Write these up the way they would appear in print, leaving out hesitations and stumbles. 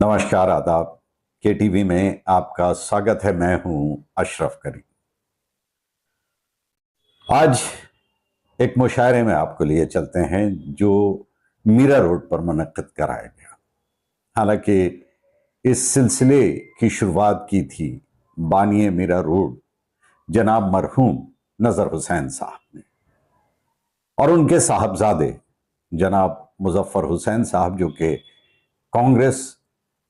नमस्कार, आदाब। के टीवी में आपका स्वागत है। मैं हूं अशरफ करीम। आज एक मुशायरे में आपको लिए चलते हैं जो मीरा रोड पर मुनक्किद कराया गया। हालांकि इस सिलसिले की शुरुआत की थी बानिए मीरा रोड जनाब मरहूम नजर हुसैन साहब ने, और उनके साहबजादे जनाब मुजफ्फर हुसैन साहब, जो कि कांग्रेस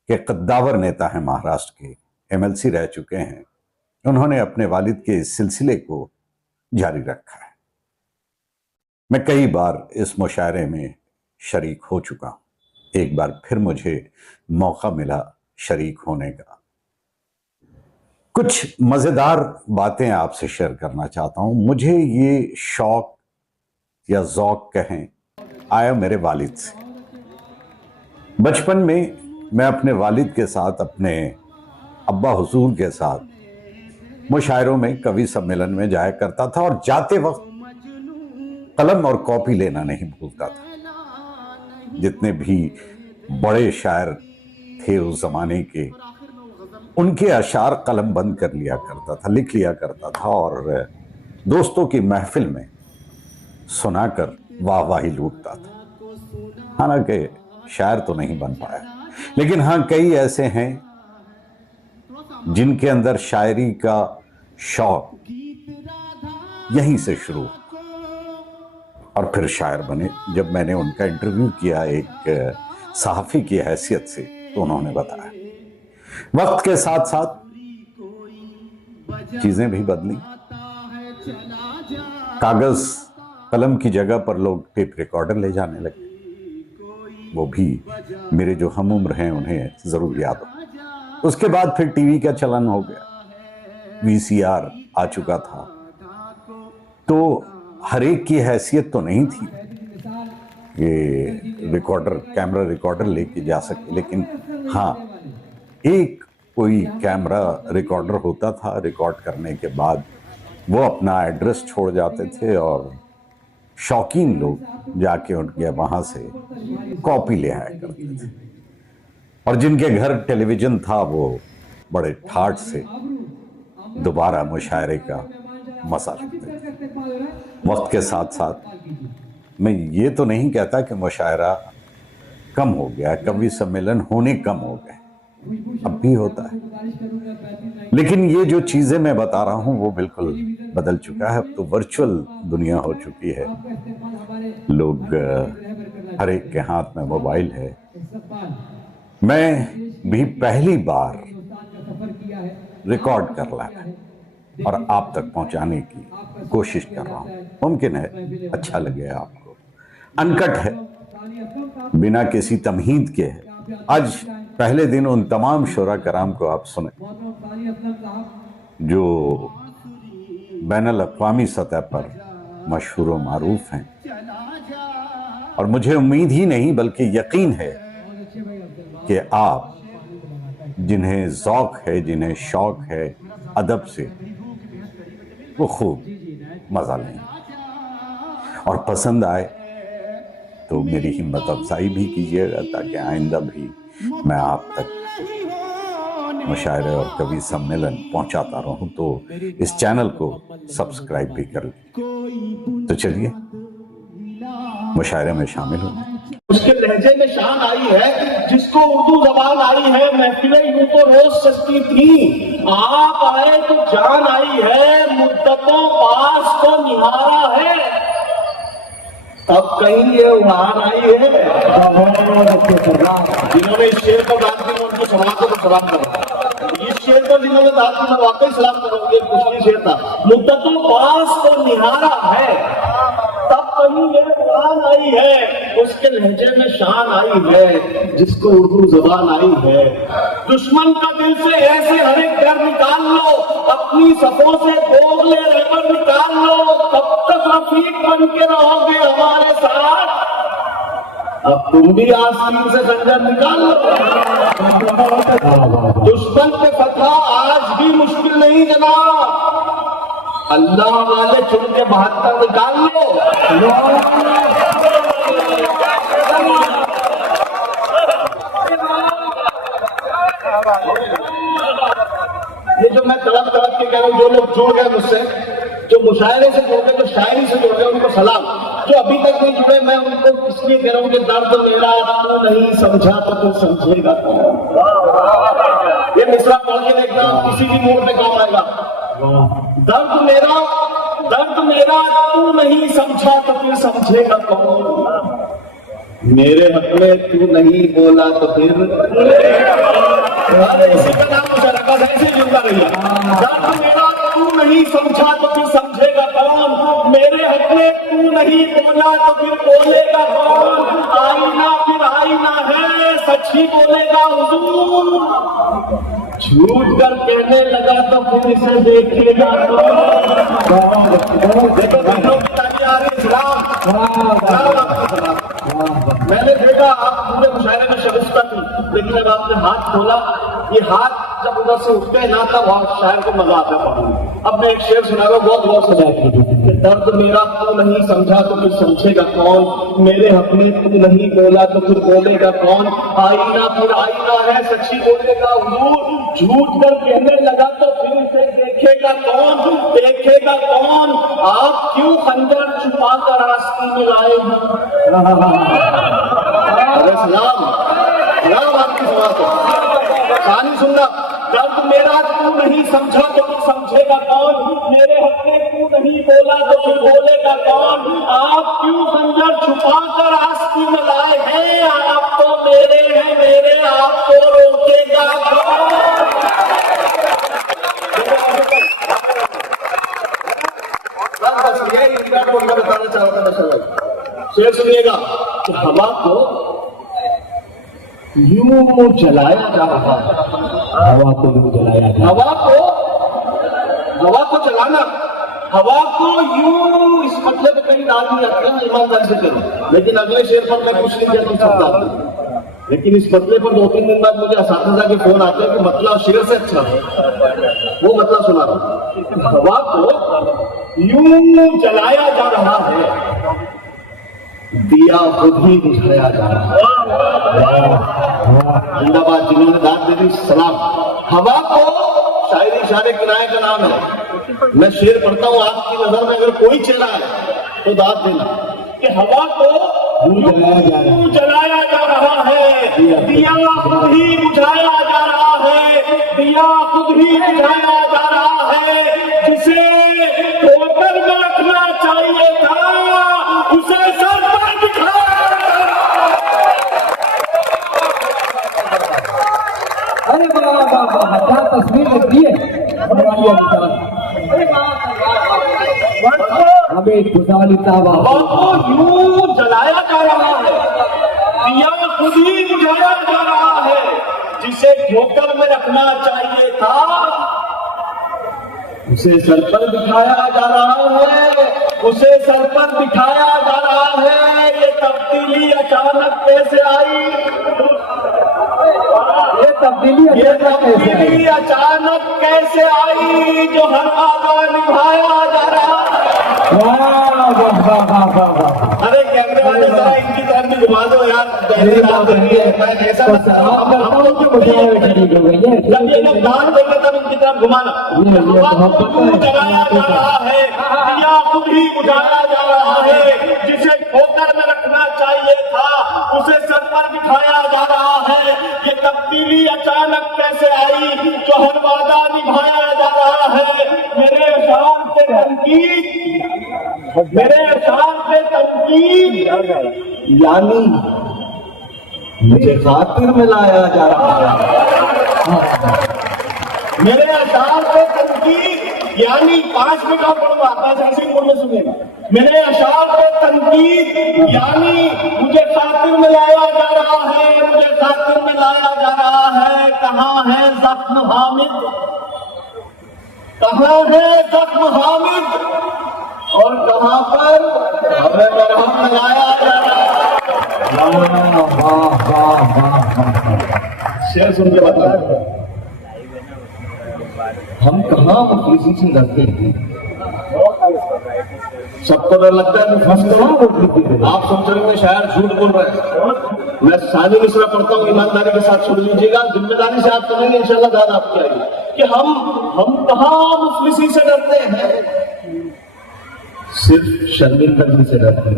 के कद्दावर नेता हैं, महाराष्ट्र के एमएलसी रह चुके हैं। उन्होंने अपने वालिद के इस सिलसिले को जारी रखा है। मैं कई बार इस मुशायरे में शरीक हो चुका हूं। एक बार फिर मुझे मौका मिला शरीक होने का। कुछ मजेदार बातें आपसे शेयर करना चाहता हूं। मुझे ये शौक या ज़ौक कहें, आया मेरे वालिद से। बचपन में मैं अपने वालिद के साथ, अपने अब्बा हुजूर के साथ मुशायरों में, कवि सम्मेलन में जाया करता था, और जाते वक्त कलम और कॉपी लेना नहीं भूलता था। जितने भी बड़े शायर थे उस जमाने के, उनके अशार कलम बंद कर लिया करता था, लिख लिया करता था, और दोस्तों की महफिल में सुनाकर वाहवाही लूटता था। हालांकि शायर तो नहीं बन पाया, लेकिन हाँ, कई ऐसे हैं जिनके अंदर शायरी का शौक यहीं से शुरू और फिर शायर बने। जब मैंने उनका इंटरव्यू किया एक सहाफ़ी की हैसियत से, तो उन्होंने बताया वक्त के साथ साथ चीजें भी बदली। कागज कलम की जगह पर लोग टेप रिकॉर्डर ले जाने लगे। वो भी मेरे जो हम उम्र हैं उन्हें जरूर याद हो। उसके बाद फिर टीवी का चलन हो गया, वीसीआर आ चुका था। तो हर एक की हैसियत तो नहीं थी कि रिकॉर्डर, कैमरा रिकॉर्डर लेके जा सके, लेकिन हाँ, एक कोई कैमरा रिकॉर्डर होता था। रिकॉर्ड करने के बाद वो अपना एड्रेस छोड़ जाते थे, और शौकीन लोग जाके उनके वहां से कॉपी ले आया करते थे। और जिनके घर टेलीविजन था वो बड़े ठाठ से दोबारा मुशायरे का मजा लेते थे। वक्त के साथ साथ मैं ये तो नहीं कहता कि मुशायरा कम हो गया, कवि सम्मेलन होने कम हो गए, अब भी होता है, लेकिन ये जो चीजें मैं बता रहा हूं वो बिल्कुल बदल चुका है। अब तो वर्चुअल दुनिया हो चुकी है। लोग, हर एक के हाथ में मोबाइल है। मैं भी पहली बार रिकॉर्ड कर लाया और आप तक पहुंचाने की कोशिश कर रहा हूं। मुमकिन है अच्छा लगे आपको। अनकट है, बिना किसी तमहीद के है। आज पहले दिन उन तमाम शुरा कराम को आप सुने जो बैनुल अक़वामी सतह पर मशहूर व मारूफ हैं, और मुझे उम्मीद ही नहीं बल्कि यकीन है कि आप जिन्हें ज़ौक़ है, जिन्हें शौक़ है अदब से, वो खूब मज़ा लें और पसंद आए तो मेरी हिम्मत अफजाई भी कीजिएगा, ताकि आइंदा भी मैं आप तक मुशायरे और कवि सम्मेलन पहुंचाता रहूं। तो इस चैनल को सब्सक्राइब भी कर लें। तो चलिए मुशायरे में शामिल हो। उसके लहजे में शान आई है, जिसको उर्दू जबान आई है। महफिलें यूं तो रोज सजती थी, आप आए तो जान आई है। मुद्दतों पास तो निहारा है, अब कहीं ये उड़ान आई है। जिन्होंने इस शेर को दान किया उनको सलाम को सलाम करो। इस शेर को जिन्होंने दान किया वाकई सलाम करोगे। दूसरी शेर था, मुद्दतों पास तो निहारा है, तब कहीं ये उड़ान आई है। उसके लहजे में शान आई है, जिसको उर्दू जबान आई है। दुश्मन का दिल से ऐसे हर एक डर निकाल लो, अपनी सफों से दोगले रबर निकाल लो, तब तक रफीक बन के रहोगे हमारे साथ। अब तुम भी आस्तीन से खंजर निकाल लो। दुश्मन पे फतह आज भी मुश्किल नहीं जनाब, अल्लाह वाले चुन के 72 निकाल लो। कह रहा हूँ, जो लोग जुड़ गए मुझसे, जो मुशायरे से जुड़ गए, जो शायरी से जुड़ गए, उनको सलाम। जो अभी तक नहीं जुड़े, मैं उनको इसलिए कह रहा हूँ कि दर्द मेरा तू नहीं समझा तो तू समझेगा कौन। ये मिसरा पढ़ के देखना, किसी भी मोड़ पे काम आएगा। दर्द मेरा तू नहीं समझा तो फिर समझेगा कौन। मेरे हक में तू नहीं बोला तो फिर इसी का नाम मुशर्रका ऐसे जिंदा रहिए। दर्द मेरा तू नहीं समझा तो फिर समझेगा कौन। मेरे हक में तू नहीं बोला तो फिर बोलेगा कौन। आईना फिर आईना है, सच ही बोलेगा हुजूर। झूठ कर कहने लगा तो फिर इसे देखेगा कौन। देखो इस्लाम, मैंने देखा आप पूरे मुशायरे में शगुफ्ता थी, लेकिन जब आपने हाथ खोला, ये हाथ जब उधर से उठते ना था, वहां शायर को मजा आता पढ़ने। अब मैं एक शेर सुना रहा हूँ, बहुत गौर से बैठिए। दर्द मेरा तू नहीं समझा तो फिर समझेगा कौन। मेरे हक में तू नहीं बोला तो फिर बोलेगा कौन। आईना फिर आईना है, सच्ची बोलेगा हुजूर। झूठ कर कहने लगा तो फिर इसे देखेगा कौन। देखेगा कौन। आप क्यों खंजर छुपा कर रास्ते में लाए हैं। अरे सलाम आपकी समाज कहानी सुनना। दर्द मेरा तू नहीं समझा तो फिर समझेगा कौन। मेरे हक में तू नहीं बोला तो फिर बोलेगा कौन। आप क्यों खंजर छुपा कर आस्ती में लाए हैं। आप तो मेरे हैं, मेरे आपको रोकेगा कौन। बताना चाह रहा था भाई, शेर सुनिएगा कि हवा को यूं जलाया जा रहा है। हवा को यूं जलाया जा, हवा को जलाना, हवा को यूं, इस मतलब पे कहीं डाल नहीं रखते हैं, ईमानदारी से करो। लेकिन अगले शेर पर मैं कुछ नहीं कह सकता, लेकिन इस मतले पर 2-3 दिन बाद मुझे असातिज़ा के फोन आते हैं कि मतलब शेर से अच्छा है, वो मतलब सुना रहा हूं। हवा को यूं जलाया जा रहा है, दिया खुद ही बुझाया जा रहा है। जिंदाबाद जिन्होंने दाद दे दी, सलाम। हवा को, शायरी शायरी किराए का नाम है। मैं शेर पढ़ता हूँ, आपकी नजर में अगर कोई चेहरा है तो दाद देना कि हवा को जलाया जा रहा है, दिया खुद ही बुझाया जा रहा है। दिया खुद ही बुझाया जा रहा है, जिसे होकर में रखना चाहिए था उसे सर पर दिखाया। अरे वाह, क्या तस्वीर लगती है। हमें खुशहाली ताबा को यूं जलाया जा रहा है, दिया खुद ही बुझाया जा रहा है, जिसे ठोकर में रखना चाहिए था उसे सर पर बिठाया जा रहा है। उसे सर पर बिठाया जा रहा है। ये तब्दीली अचानक कैसे आई। ये तब्दीली अचानक कैसे आई, जो हर वादा निभाया जा रहा है। अरे कैमरे वाले जरा इनकी तरफ भी घुमा दो यार। जब ये लोग दान देंगे तब इनकी तरफ घुमाना। जलाया जा रहा है, दिया खुद ही बुझाया जा रहा है, जिसे ठोकर में रखना चाहिए था उसे सर पर बिठाया जा रहा है। ये तब्दीली अचानक कैसे आई, जो हर वादा निभाया जा रहा है। मेरे शान से तनकीद, मेरे शान से तनकीद, यानी मुझे खातिर में लाया जा रहा है। मेरे अशार पे तनकीद, यानी 5 मिनट और पढ़ूंगा, बस ऐसे ही बोलने सुनेगा। मेरे अशार पे तनकीद, यानी मुझे खातिर में लाया जा रहा है, मुझे खातिर में लाया जा रहा है। कहाँ है जख्म हामिद, कहाँ है जख्म हामिद, और कहाँ पर हमें मरहम लगाया जा रहा है। शेर सुन के बताया, हम कहाँ मुखलिसी से डरते हैं। सबको डर लगता है फंस गए। आप सोच रहे हैं शायद झूठ बोल रहे हैं। मैं सानी मिश्रा पढ़ता हूँ, ईमानदारी के साथ सुन लीजिएगा, जिम्मेदारी से आप सुनेंगे, इंशाल्लाह दाद आपकी आएगी। कि हम कहाँ मुफलिसी से डरते हैं, सिर्फ शर्मिंदगी से डरते हैं।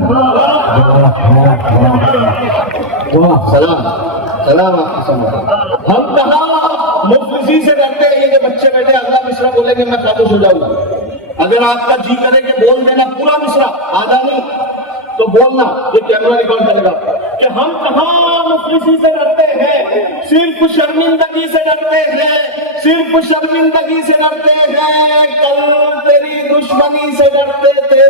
सलाम सलाम आपकी समझ। हम कहाँ मुफलिसी से डरते हैं, ये बच्चे बैठे अगला मिसरा बोलेंगे मैं खामोश हो जाऊंगा। अगर आपका जी करे कि बोल देना पूरा मिसरा, आधा नहीं तो बोलना, ये कैमरा रिकॉर्ड करेगा कि हम कहाँ मुफलिसी से डरते हैं, सिर्फ शर्मिंदगी से डरते हैं, सिर्फ शर्मिंदगी से डरते हैं। कल तेरी दुश्मनी से डरते थे,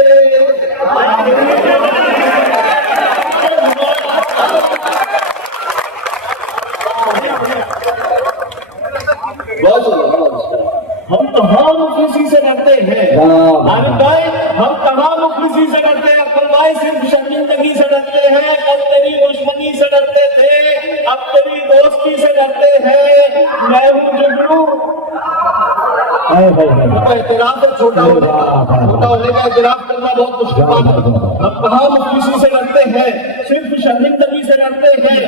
हम कहाँ मुफलिसी से डरते हैं। आरिफ भाई, हम कहाँ मुफलिसी से डरते हैं। अब्दुल भाई, सिर्फ शर्मिंदगी से डरते हैं। कल तेरी दुश्मनी से डरते थे, अब तेरी दोस्ती से डरते हैं। मैं हूँ जुगनू। एहतराम तो छोटा होने का एहतराम करना बहुत मुश्किल बात है। हम कहाँ मुफलिसी से डरते हैं, सिर्फ शर्मिंदगी से डरते हैं,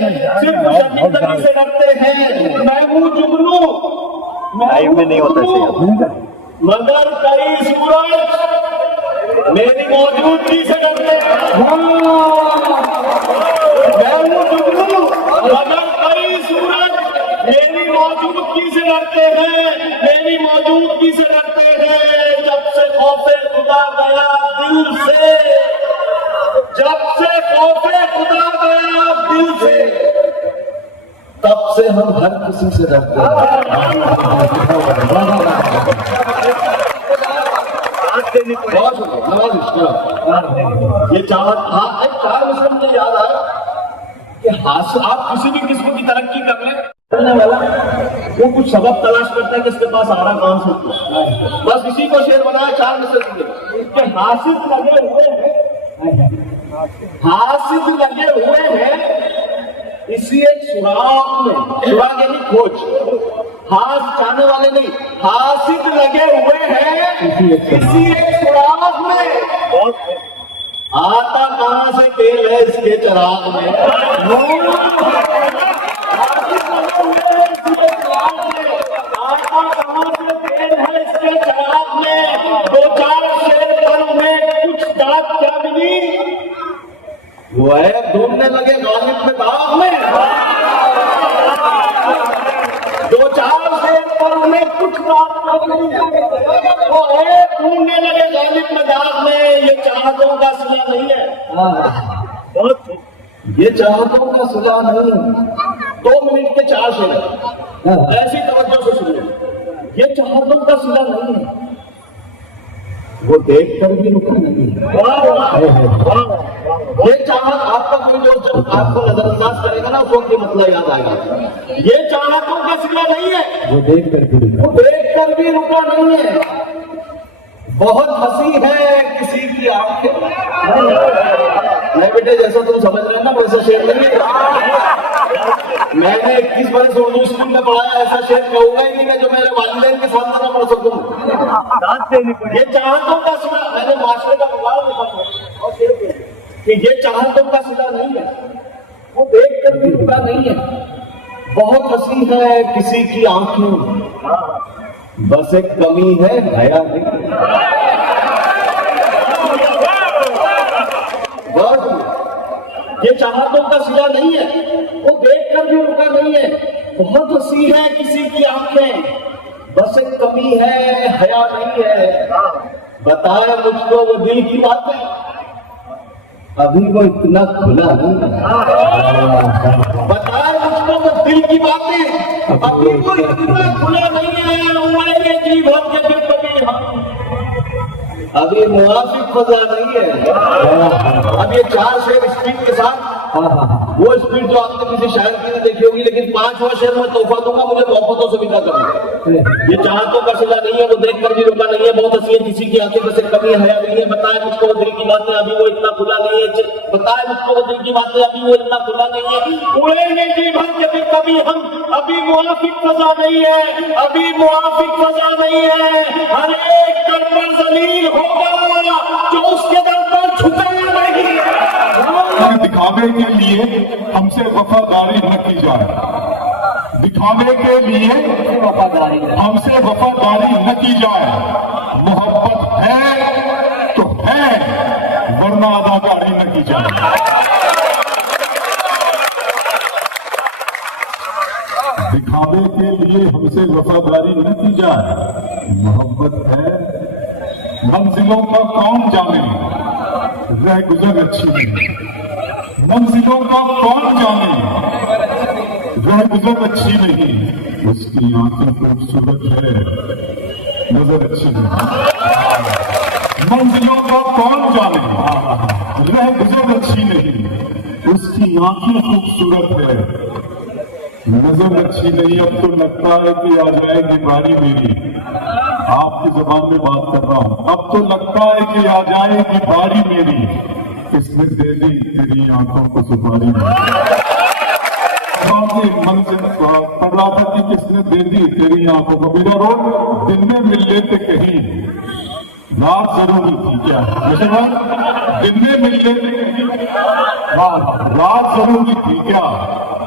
सिर्फ शर्मिंदगी से डरते हैं। मैं हूँ जुगनू, में नहीं होता सही, मगर कई सूरज मेरी मौजूदगी से डरते हैं। मैं हूँ जुगनू, मगर कई सूरज मेरी मौजूदगी से डरते हैं, मेरी मौजूदगी से डरते हैं। जब से खौफे खुदा गया दिल से, जब से खौफे खुदा गया दिल से, तब से हम हर किसी से डरते हैं। ये चाहत, हाँ एक चार मिसरा मुझे याद आया कि आप किसी भी किस्म की तरक्की करने वाला वो कुछ सबब तलाश करता है कि इसके पास आरा काम से, बस इसी को शेर बनाया। चार मिसरे के हासिल लगे हुए हैं, हासिल लगे हुए हैं इसी एक सुराग में, सुराग यानी खोज, हाथ चाहने वाले नहीं, हासिल लगे हुए हैं इसी एक सुराग में। आता कहां से तेल है इसके चिराग में, हासिल लगे हुए हैं इसी एक सुराग में। आता कहां से तेल है इसके चिराग में। दो चार शेर पर में कुछ दांत क्या मिली, वो है ढूंढने लगे गालिब में दाग में। दो चार शेर पर उन्हें कुछ बात वो है ढूंढने लगे गालिब में दाग में। ये चाहतों का सिला नहीं है, ये चाहतों का सिला नहीं है। 2 मिनट के 4 शेर ऐसी तवज्जो से सुनिए। ये चाहतों का सिला नहीं है, वो देख कर भी रुका नहीं है। ये चाहत आपका कोई जो जब आपको नजरअंदाज करेगा ना, उस वक्त ये मतलब याद आएगा। ये चाहतों का सिला नहीं है, वो देख कर भी रुका नहीं है। बहुत हंसी है किसी की आंखें, नहीं बेटे जैसा तुम समझ रहे हैं ना वैसा शेर नहीं है। मैंने 21 बरस उर्दू स्कूल में पढ़ाया, ऐसा शेर कहूंगा ही नहीं मैं जो मेरे वालिदैन के सामने ना पढ़ सकूं। ये चाहतों का सिला, मैंने माशरे का बिगाड़ देखा था कि ये चाहतों का सिला नहीं है, वो देख कर भी रुका नहीं है। बहुत हंसी है किसी की आंखें, बस एक कमी है हया नहीं। ये चाहतों का सिला नहीं है, वो देख कर भी रुका नहीं है। बहुत हंसी है किसी की आंखें, बस एक कमी है हया नहीं है। बताए मुझको वो दिल की बातें, अभी वो इतना खुला नहीं। बताए मुझको वो दिल की बातें, अभी वो इतना खुला नहीं है। उम्मीदें जी भर के फिर कभी हम अभी मुआफिक फजा नहीं है। अब ये 4 शेर स्पीड के साथ, वो स्पीड जो आपने किसी शायर की नहीं देखी होगी, लेकिन 5वां शेर में तोहफा दूंगा, मुझे मोहब्बतों से विदा करना। ये चाहतों का सिला नहीं है, वो देख कर भी रुका नहीं है। बहुत हंसी है किसी की आंखें, बस एक कमी है नहीं है। बताए मुझको वो दिल की बातें, अभी वो इतना खुला नहीं है। बताए मुझको वो दिल की बातें, अभी वो इतना खुला नहीं है। उड़ेंगे जी भर के भी कभी हम, अभी मुआफिक फजा नहीं है, अभी मुआफिक फजा नहीं है। हर एक कर पर जलील होगा जो उसके दर पर झुका नहीं है। दिखावे के लिए हमसे वफादारी न की जाए। दिखावे के लिए वफादारी हमसे वफादारी न की जाए। मोहब्बत है तो है, वरना अदाकारी न की जाए। दिखावे के लिए हमसे वफादारी न की जाए। मोहब्बत है, मंजिलों का कौन जाने, रह गुजर अच्छी नहीं। मंजिलों का कौन जाने, रह गुजर अच्छी नहीं। उसकी आंखें खूबसूरत है, नजर अच्छी नहीं। मंजिलों का कौन जाने, रह गुजर अच्छी नहीं। उसकी आंखें खूबसूरत है, नजर अच्छी नहीं। अब तो लगता है कि आ जाएगी बारी मेरी, आपकी जुबान में बात कर रहा हूं। अब तो लगता है कि आ जाएगी बारी मेरी, किसने दे दी तेरी आंखों को सुपारी मेरी। मन से पढ़ रहा था कि किसने दे दी तेरी आंखों को। मेरा रोज दिन में मिल लेते कहीं, रात जरूरी थी क्या? जैसे दिन में मिल लेते कहीं, रात जरूरी थी क्या?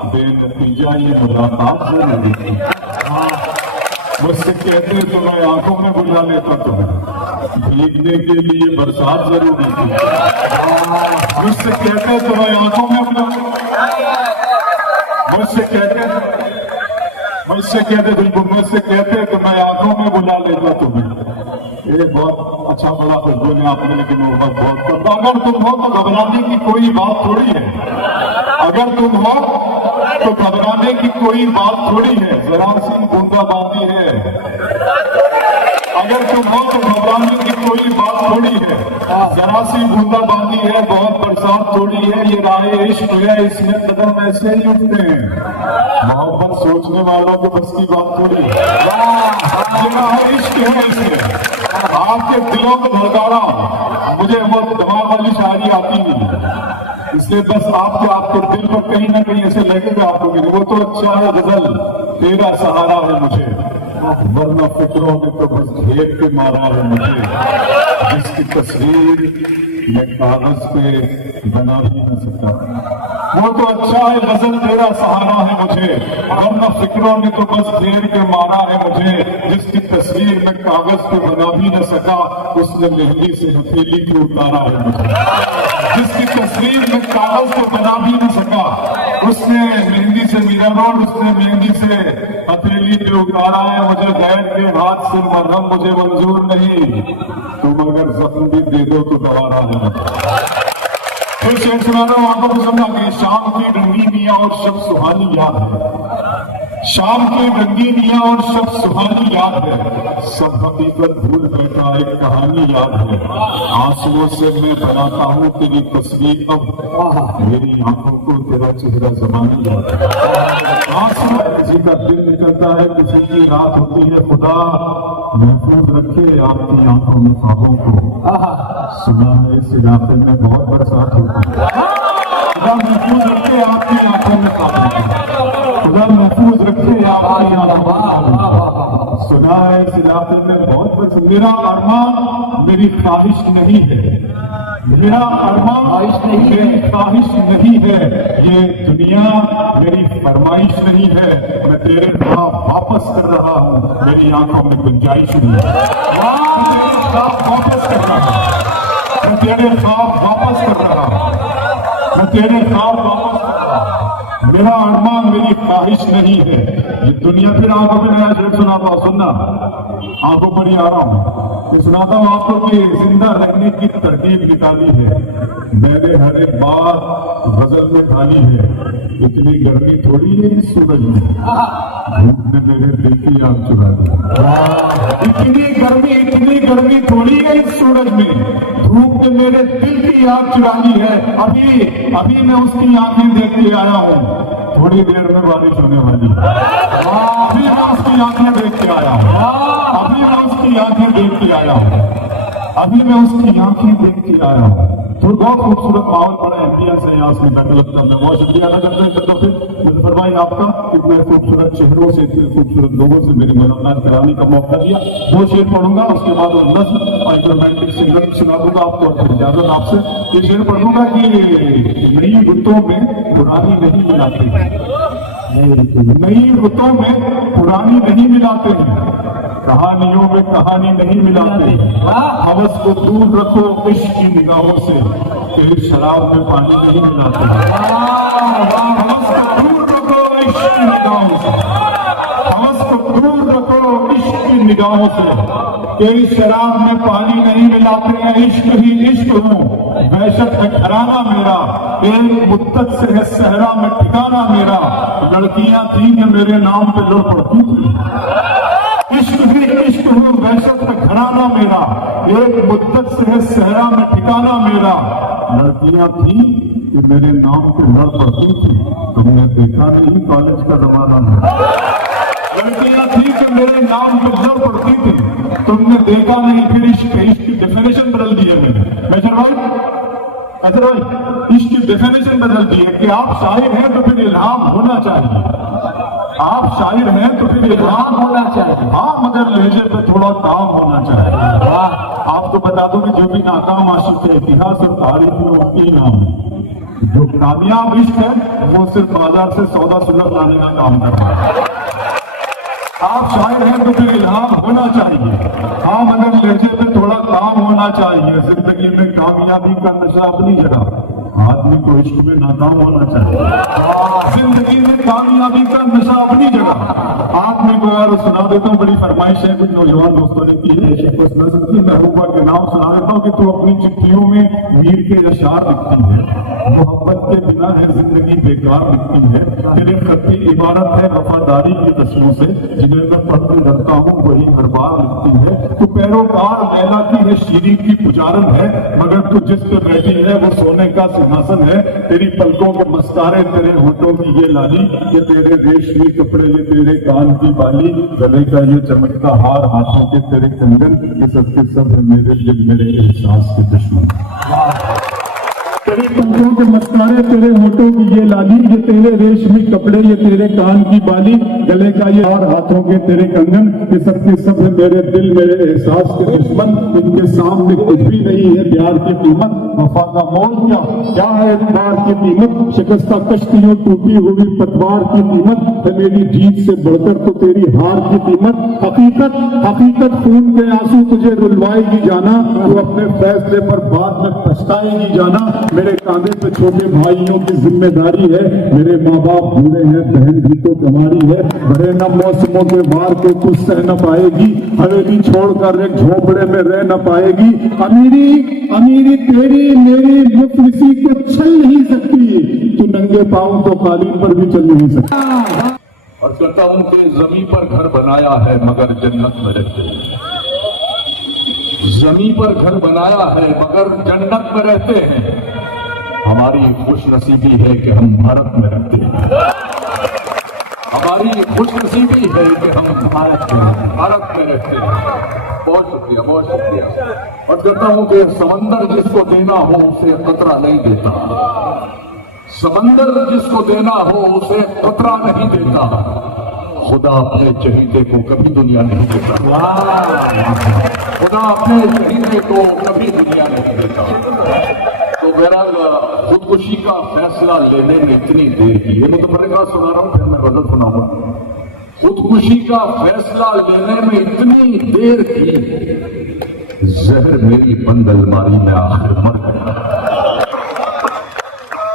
बेनतीजा ये मुलाकात जरूरी थी। मुझसे कहते तो मैं आंखों में बुला लेता तुम्हें, भीगने के लिए बरसात जरूरी थी। मुझसे कहते तो मैं आंखों में बुला, मुझसे कहते बिल्कुल मुझसे कहते तो मैं आंखों में बुला लेता तुम्हें। ये बहुत अच्छा बड़ा खुशबू ने आपने, लेकिन वो बहुत करता। अगर तुम हो तो घबराने की कोई बात थोड़ी है। अगर तुम हो तो घबराने की कोई बात थोड़ी है, जरा सी बूंदाबांदी है। अगर तुम हो तो घबराने की कोई बात थोड़ी है, जरा सी बूंदाबांदी है, बहुत बरसात थोड़ी है। ये राह इश्क है, इसमें कदम ऐसे ही उठते हैं। मोहब्बत सोचने वालों को बस की बात थोड़ी है। ये राह इश्क है, इसमें आपके दिलों को धड़का रहा हूं। मुझे वो दिमाग वाली शायरी आती नहीं, इसलिए बस आपके दिल पर कहीं ना कहीं ऐसे लगेगा आपको कि वो तो अच्छा है गजल, तेरा सहारा है मुझे, वरना फिक्रों में तो बस घेर के मारा है मुझे। जिसकी तस्वीर मैं कागज पे बना ही न सका, वो तो अच्छा है गजल, तेरा सहारा है मुझे, वरना फिक्रों में तो बस घेर के मारा है मुझे। जिसकी तस्वीर मैं कागज पे बना भी न सका, उसने मेहंदी से हथेली को उतारा है मुझे। जिसकी तस्वीर में कागज को बना भी न सका, उसने मेहंदी से मिला रोड, उसने मेहंदी से हथेली पे उतारा है मुझे। गैर के हाथ से मरहम मुझे मंजूर नहीं, तुम अगर जख्म भी दे दो तो दवारा है। फिर शेर सुना रहा हूं, आपको समझा कि शाम की रंगीनियां और शब सुहानी याद है। शाम की रंगीनियां और शब सुहानी याद है, सब हकीकत भूल बैठा एक कहानी याद है। आंसुओं से मैं बनाता हूँ तेरी तस्वीर, अब मेरी आंखों को तेरा चेहरा ज़मानी याद है। आंसू किसी का दिल निकलता है, किसी की रात होती है, खुदा महफूज रखे आपकी आंखों में ख्वाबों को। सुना है इस इलाके में बहुत बरसात होती है, खुदा महफूज रखे आपकी आंखों में ख्वाबों को। खुदा महफूज रखे आपकी आंखों में। सुना है इस इलाके में बहुत बरसात। मेरा अरमान मेरी ख्वाहिश नहीं है, मेरा अरमान मेरी ख्वाहिश नहीं है, ये दुनिया मेरी फरमाइश नहीं है। मैं तेरे ख्वाब वापस कर रहा हूँ, मेरी आंखों में गुंजाइश नहीं है। वापस कर रहा हूँ, मैं तेरे ख्वाब वापस कर रहा हूँ, मैं तेरे ख्वाब वापस कर रहा हूँ। मेरा अरमान मेरी ख्वाहिश नहीं है, ये दुनिया। फिर आंखों में नया शेर सुनाता हूँ, सुनना, आंखों पर ही आ रहा हूँ। मैं सुनाता हूँ आपको कि जिंदा रहने की तरकीब निकाली है, मैंने हर एक बार गजल में ढाली है। इतनी गर्मी थोड़ी है इस सूरज में, धूप ने मेरे दिल की आग चुरा दी। इतनी गर्मी थोड़ी है इस सूरज में, धूप ने मेरे दिल की आग चुरा ली है। अभी मैं उसकी आंखें देख के आया हूँ, थोड़ी देर में बारिश होने वाली है। अभी मैं उसकी आंखें देख के आया हूँ, अभी मैं उसकी आंखें देख के आया हूँ, अभी मैं उसकी आंखें देख के आया हूँ। तो बहुत खूबसूरत माहौल पड़ा एमपीएस है यहाँ से बैठे लगता है। बहुत शुक्रिया अदा करते हैं तो फिर मुजफ्फर भाई आपका, इतने खूबसूरत चेहरों से, इतने खूबसूरत लोगों से मेरी मुलाकात कराने का मौका दिया। 2 शेर पढ़ूंगा, उसके बाद नस्ल और रोमांटिक सिंगर सुना दूंगा आपको, और फिर इजाजत आपसे। ये शेर पढ़ूंगा कि नई रुतों में पुरानी नहीं मिलाती, नई रुतों में पुरानी नहीं मिलाते हैं, कहानियों में कहानी नहीं मिलाते। हवस को दूर रखो इश्क की निगाहों से, फिर शराब में पानी नहीं मिलाते। हवस को दूर रखो इश्क की निगाहों से, हवस को दूर रखो इश्क की निगाहों से, कि शराब में पानी नहीं मिलाते हैं। इश्क ही इश्क हूँ, वहशत है घराना मेरा, एक मुद्दत से है सहरा में ठिकाना मेरा, लड़कियां थी कि मेरे नाम पे लड़ पड़ती थी। इश्क ही इश्क हूँ, वहशत है घराना मेरा, एक मुद्दत से है सहरा में ठिकाना मेरा, लड़कियां थी कि मेरे नाम पे लड़ पड़ती थी। तुमने देखा नहीं कॉलेज का जमाना में, लड़कियां थी कि मेरे नाम पे लड़ पड़ती थी। तुमने देखा नहीं, फिर इश्क की डेफिनेशन बदल दी है मैंने। मेजर भाई इश्क की डेफिनेशन बदल दी है कि आप शायर हैं तो फिर इल्हाम होना चाहिए, आप शायर हैं तो फिर इल्हाम होना चाहिए। हाँ, मगर लहजे पे थोड़ा काम होना चाहिए। आपको बता दूं कि जो भी नाकाम आशिक है, इतिहास और तारीख में उनके नाम है। जो कामयाब इश्क है वो सिर्फ बाजार से सौदा सुलभ लाने का काम कर रहा है। आप शायर हैं तो फिर इल्हाम होना चाहिए। हाँ, मगर लहजे पे थोड़ा काम होना चाहिए। जिंदगी में कामयाबी का नशा अपनी जगह, आदमी को इश्क में नाकाम होना चाहिए। जिंदगी में कामयाबी का नशा अपनी जगह, आदमी को यार सुना देता हूँ, बड़ी फरमाइश है कुछ नौजवान दोस्तों ने की है, महबूबा के नाम सुना देता हूँ कि तू अपनी चिट्ठियों में मीर के अशार लिखती है, मोहब्बत के बिना है जिंदगी बेकार लिखती है, तेरे खत्ती इबारत है वफादारी की कस्मों से, जिन्हें मैं पढ़ते रखता हूँ वही हर बार लिखती है। तू पैरोकार लैला की है, शीरी की पुजारन है, मगर तू जिस पे बैठी है वो सोने का सिंहासन है। तेरी पलकों के मस्तारे, तेरे होठों की ये लाली, ये तेरे रेशमी कपड़े, ये तेरे कान की बाली, गले का ये चमकता हार, हाथों के तेरे कंगन, ये सब के सब है मेरे दिल मेरे एहसास के दुश्मन। तेरे पलकों के मस्तारे, तेरे होठों की ये लाली, ये तेरे रेशमी कपड़े, ये तेरे कान की बाली, गले का ये हार, हाथों के तेरे कंगन, ये सब के सब है मेरे दिल मेरे एहसास के दुश्मन। इनके सामने कुछ भी नहीं है प्यार की कीमत, वफा का मोल क्या है इतबार की कीमत, शिकस्ता कश्तियों टूटी हुई पतवार की कीमत है मेरी जीत से बढ़कर तो तेरी हार की कीमत। हकीकत हकीकत खून के आंसू तुझे रुलवाएगी जाना, तू अपने फैसले पर बाद में पछताएगी जाना। मेरे कांधे पे छोटे भाइयों की जिम्मेदारी है, मेरे माँ बाप बूढ़े हैं, बहन भी तो कमारी है, बड़े न मौसमों के वार को कुछ सह न पाएगी, हवेली छोड़कर एक झोपड़े में रह न पाएगी। अमीरी अमीरी तेरी मेरी मुफलिसी को छल नहीं सकती, तू नंगे पाँव तो कालीन पर भी चल नहीं सकती। और कहता हूं कि जमीन पर घर बनाया है मगर जन्नत में रहते हैं, जमीन पर घर बनाया है मगर जन्नत में रहते हैं। हमारी खुशनसीबी है कि हम भारत में रहते हैं, हमारी खुशनसीबी है कि हम भारत में रहते हैं। बहुत शुक्रिया, बहुत शुक्रिया। और कहता हूं कि समंदर जिसको देना हो उसे कतरा नहीं देता, समंदर जिसको देना हो उसे कतरा नहीं देता, खुदा अपने चहीते को कभी दुनिया नहीं देता, खुदा अपने चहीते को कभी दुनिया नहीं देता। तो बहरहाल खुदकुशी का फैसला लेने में इतनी देर की, ये मुतफर्रिका सुना रहा हूँ, फिर मैं गजल सुनाऊंगा। खुदकुशी का फैसला लेने में इतनी देर की, जहर मेरी बंद अलमारी में आखिर मर गया,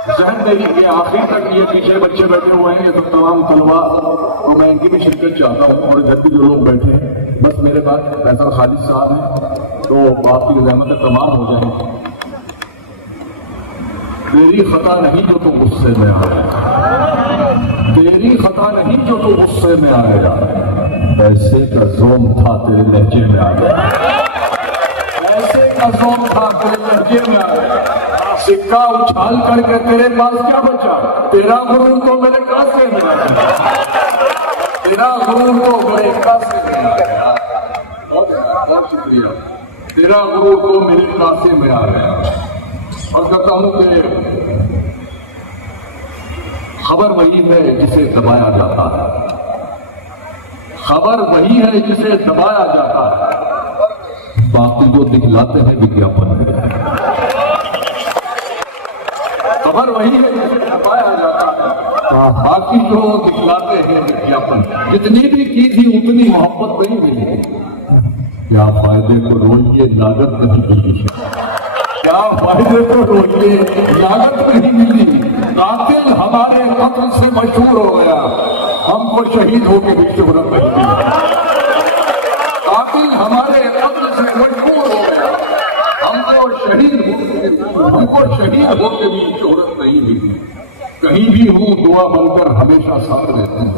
जहर मेरी, ये आखिर तक ये पीछे बच्चे बैठे हुए हैं, ये सब तमाम तलबा, तो मैं इनकी भी शिरकत चाहता हूँ, और इधर भी जो लोग बैठे हैं, बस मेरे पास फैसल खालिद साहब हैं, तो आपकी रहमत तमाम हो जाएगी। तेरी खता नहीं जो तू गुस्से में आया, तेरी खता नहीं जो तू गुस्से में आया, पैसे का जोम था तेरे लहजे में आ गया, पैसे का जोम था तेरे लहजे में आ गया, सिक्का उछाल करके तेरे पास क्या बचा, तेरा गुरूर तो मेरे कासे में आ गया, तेरा गुरूर तो मेरे कासे में आ गया। बहुत शुक्रिया, तेरा गुरूर तो मेरे कासे में आ गया। और कहता हूं कि खबर वही है जिसे दबाया जाता है, खबर वही है जिसे दबाया जाता है, बाकी जो दिखलाते हैं विज्ञापन है। खबर वही है जिसे दबाया जाता है, बाकी जो दिखलाते हैं विज्ञापन, जितनी भी की थी उतनी मोहब्बत नहीं मिली। क्या फायदे को रोइए लागत नहीं मिली, क्या फायदे को रोइए लागत नहीं मिली। कातिल हमारे कत्ल से मशहूर हो गया, हमको शहीद होकर भी शोहरत नहीं मिली। कातिल हमारे कत्ल से मशहूर हो गया, हमको शहीद होकर भी शोहरत नहीं मिली। कहीं भी हूँ दुआ बनकर हमेशा साथ रहती है,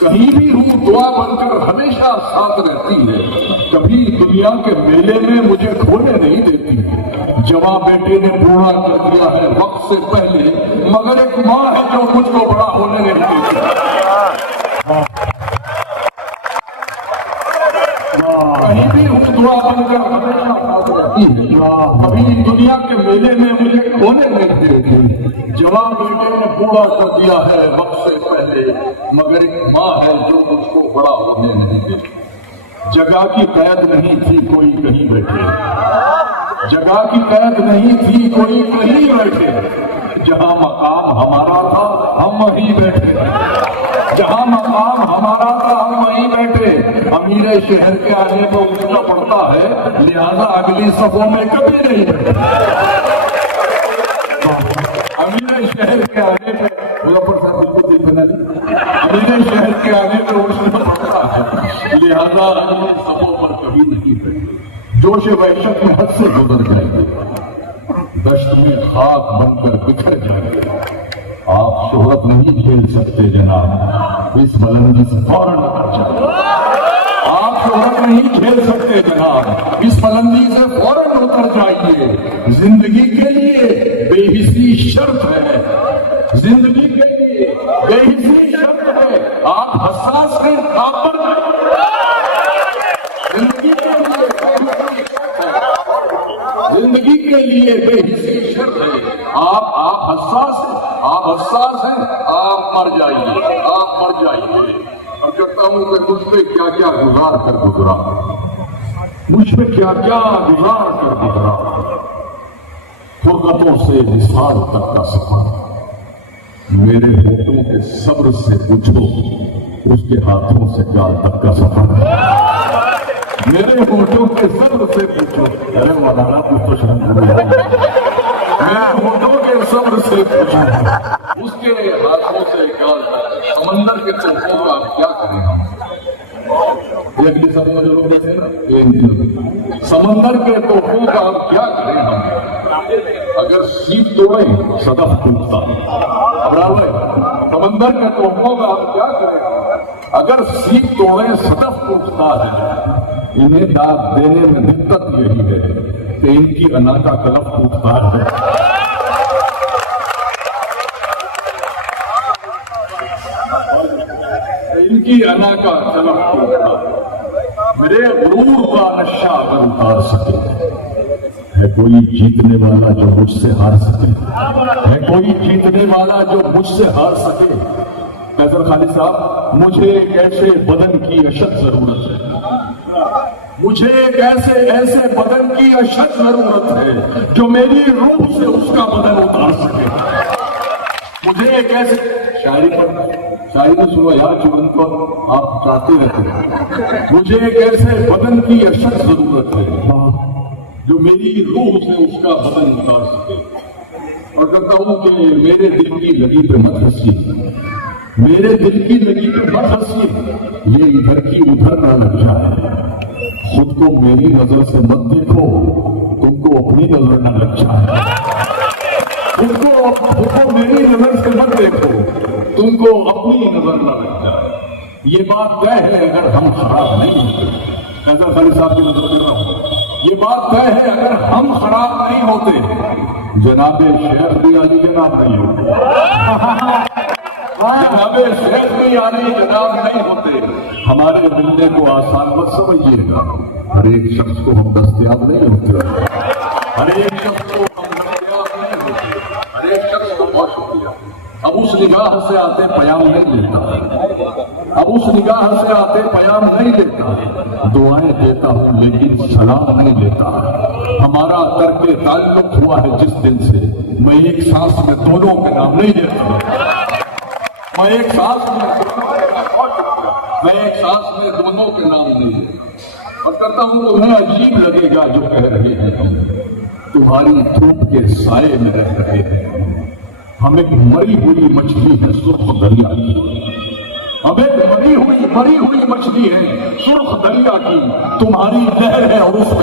कहीं भी हूँ दुआ बनकर हमेशा साथ रहती है। कभी दुनिया के मेले में मुझे खोने नहीं देती। जवां बेटे ने पूरा कर दिया है वक्त से पहले, मगर एक माँ है जो मुझको बड़ा होने नहीं देती। कहीं भी हूँ दुआ बनकर हमेशा साथ रहती है। कभी दुनिया के मेले में मुझे खोने नहीं देती। जवां बेटे ने पूरा कर दिया है वक्त से पहले, मगर एक माँ है जो मुझको बड़ा होने नहीं देती। जगह की कैद नहीं थी कोई कहीं बैठे, जगह की कैद नहीं थी कोई कहीं बैठे। जहां मकाम हमारा था हम वहीं बैठे, जहां मकाम हमारा था हम वहीं बैठे। अमीर शहर के आने को उठना पड़ता है, लिहाजा अगली सफों में कभी नहीं बैठे। अमीर शहर के आने पे मुजफ्फर साहब बिल्कुल दिल बना दी। अमीर शहर के आने पे उठना पड़ता है, लिहाजा अगली सफों पर कभी नहीं बैठे। जोश वहशत में हद से गुजर जाएंगे, दश्त में खाक बनकर बिखर जाएंगे। आप शोहरत नहीं खेल सकते जनाब, इस बुलंदी से फौरन उतर जाइए। आप शोहरत नहीं खेल सकते जनाब, इस बुलंदी से फौरन उतर जाइए। जिंदगी के लिए बेहिसी शर्त है, जिंदगी के लिए बेहिसी शर्त है। आप हसास हैं, आप पर जिंदगी के लिए, जिंदगी के लिए बेहिसी शर्त है। आप हसास हैं, आप मर जाइए, आप मर जाइए। और कहता हूं मैं मुझ पे क्या क्या गुजार कर गुजरा, मुझ पे क्या क्या गुजार कर गुजरा। फुर्कतों से विशाल तक का सफर, मेरे होठों के सब्र से पूछो, उसके हाथों से जाल तक का सफर। मेरे होठों के सब्र से पूछो, अरे मौलाना कुछ तो शर्म करो। मेरे होठों के सब्र से पूछो, उसके हाथों से जाल तक। समंदर के तोपों का क्या करें हम? अगली समंदर जो लोग बैठे ना, समंदर के तोपों का हम क्या करें हम? अगर सीप तोड़े सदफ टूटता। बराबर, समंदर के तोपों का हम क्या करें? अगर सीप तोड़े सदफ टूटता है। इन्हें दाद देने में दिक्कत यही है कि इनकी अना का कलफ टूटता है। इनकी अना का कलम मेरे गुरूर का नशा अगर उतार सके, है कोई जीतने वाला जो मुझसे हार सके, है कोई जीतने वाला जो मुझसे हार सके। फैजल खालिद साहब, मुझे एक ऐसे बदन की अशद जरूरत है, मुझे एक ऐसे बदन की अशद जरूरत है जो मेरी रूह से उसका बदन उतार सके। मुझे एक ऐसे शायरी में सुनो यार, जीवन को आप चाहते रहते हैं। मुझे एक ऐसे बदन की अशद जरूरत है जो मेरी रूह से उसका बदन उतार सके। और कहता हूं कि मेरे दिल की लगी पे मत हंसिए, मेरे दिल की लगी पे मत हंसिए, ये इधर की उधर ना लग जाए। खुद को मेरी नजर से मत देखो, तुमको अपनी नजर ना लग जाए। खुद को मेरी नजर से मत देखो, तुमको अपनी नजर न लग जाए। ये बात तय है अगर हम खराब नहीं होते। फैजल खालिद साहब की नजर कर रहा हूं, ये बात तय है अगर हम खराब नहीं होते। जनाबे शेख भी अली जनाब नहीं होते, जनाबे शेख भी अली जनाब नहीं होते। हमारे मिलने को आसान मत समझिएगा, हर एक शख्स को हम दस्तयाब नहीं होते, हर एक शख्स को हम दस्तयाब नहीं होते। हर एक शख्स को बहुत शुक्रिया। अब उस निगाह से आते पयाम नहीं लेता, अब उस निगाह से आते पयाम नहीं लेता। दुआएं देता हूं लेकिन सलाम नहीं लेता। हमारा तर्क ताल्लुक हुआ है जिस दिन से, मैं एक सांस में दोनों के नाम नहीं लेता। मैं एक सांस में दोनों के नाम नहीं और करता हूं। तुम्हें अजीब लगेगा जो कह रहे हैं, तुम्हारी धूप के साए में रह रहे हैं। हम एक मरी हुई मछली है सुर्ख दरिया की, हम एक मरी हुई मछली है सुर्ख दरिया की। तुम्हारी लहर है और उसका